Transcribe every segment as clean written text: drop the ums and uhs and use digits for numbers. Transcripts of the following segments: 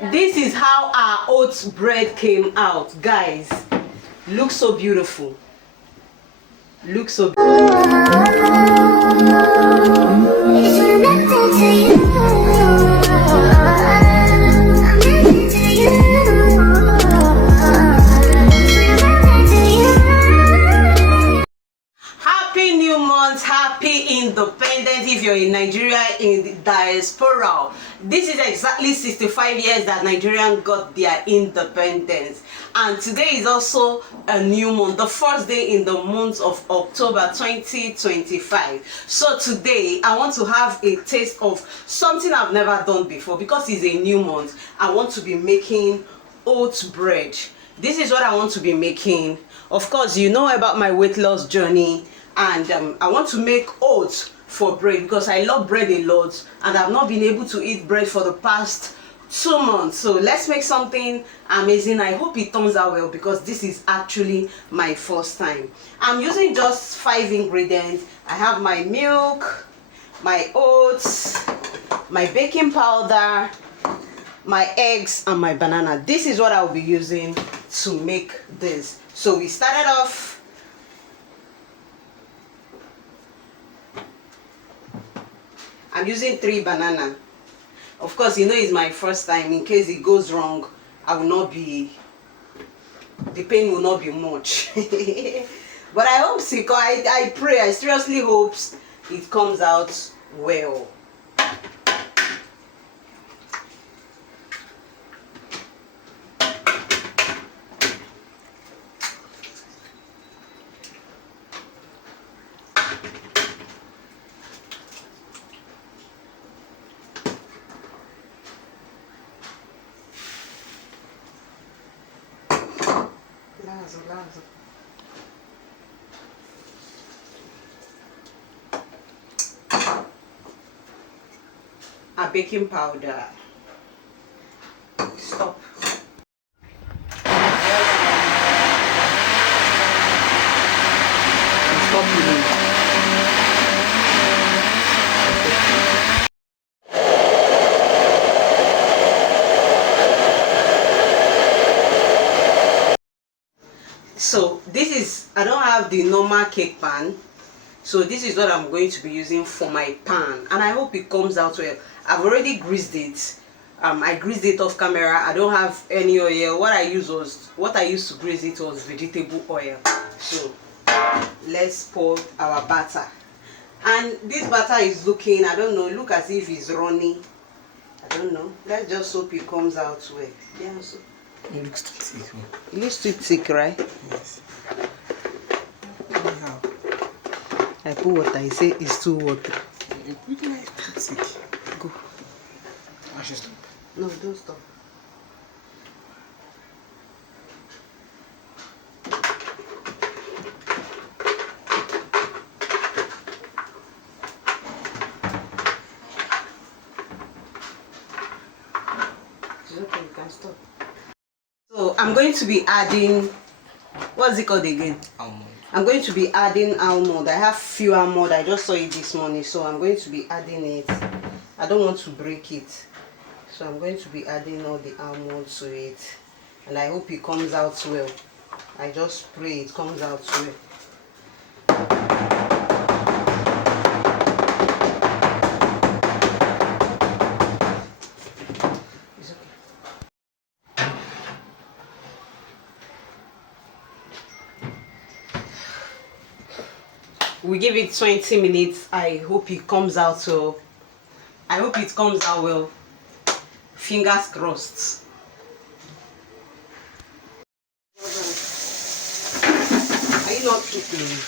This is how our oat bread came out, guys. Looks so beautiful. Looks so Happy New Month, happy independence if you're in Nigeria in the diaspora. This is exactly 65 years that Nigerian got their independence. And today is also a new month, the first day in the month of October 2025. So today I want to have a taste of something I've never done before because it's a new month. I want to be making oat bread. This is what I want to be making. Of course, you know about my weight loss journey, and I want to make oats for bread because I love bread a lot and I've not been able to eat bread for the past 2 months. So let's make something amazing. I hope it turns out well because this is actually my first time. I'm using just 5 ingredients. I have my milk, my oats, my baking powder, my eggs, and my banana. This is what I'll be using to make this. So we started off I'm using 3 banana. Of course, you know it's my first time. In case it goes wrong, the pain will not be much. But I hope so. I pray, I seriously hope it comes out well. A baking powder. Stop. So this is, I don't have the normal cake pan, so this is what I'm going to be using for my pan, and I hope it comes out well. I've already greased it. I greased it off camera. I don't have any oil. What I used to grease it was vegetable oil. So let's pour our batter, and this batter is looking, I don't know, look as if it's runny. I don't know. Let's just hope it comes out well. Yeah, so it looks too thick. It looks too thick, right? Yes. I put water. I say it's too water. It looks too thick. Go. I should stop. No, don't stop. It's okay, you can stop. So I'm going to be adding, what's it called again? Almond. I'm going to be adding almond. I have few almond. I just saw it this morning, so I'm going to be adding it. I don't want to break it, so I'm going to be adding all the almond to it, and I hope it comes out well. I just pray it comes out well. It's okay. We give it 20 minutes. I hope it comes out well. I hope it comes out well. Fingers crossed. Are you not cooking?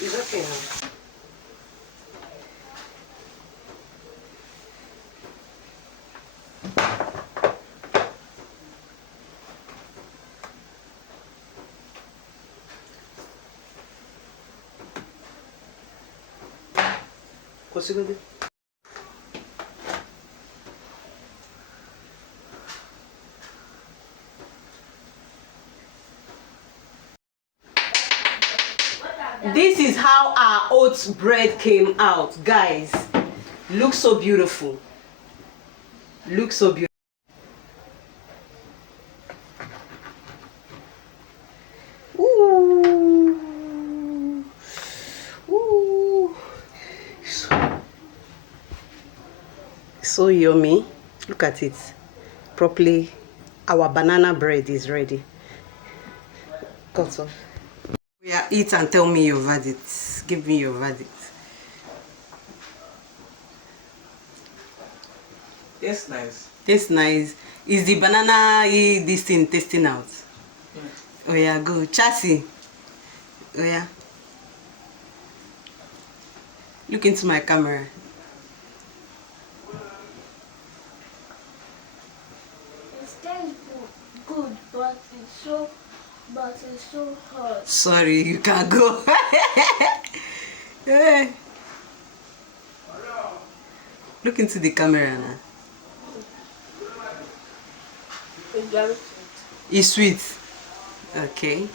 It's okay now. Consigo. This is how our oats bread came out, guys. Looks so beautiful. Looks so beautiful. Ooh. Ooh. So yummy. Look at it. Properly. Our banana bread is ready. Cut off. Yeah, eat and tell me your verdict. Give me your verdict. Tastes nice. Tastes nice. Is the banana this thing tasting out? Yeah. Oh yeah, go. Chassis. Oh yeah. Look into my camera. It tastes good, but it's so hot. Sorry, you can't go. Eh. Look into the camera now. It's very sweet. It's sweet. Okay.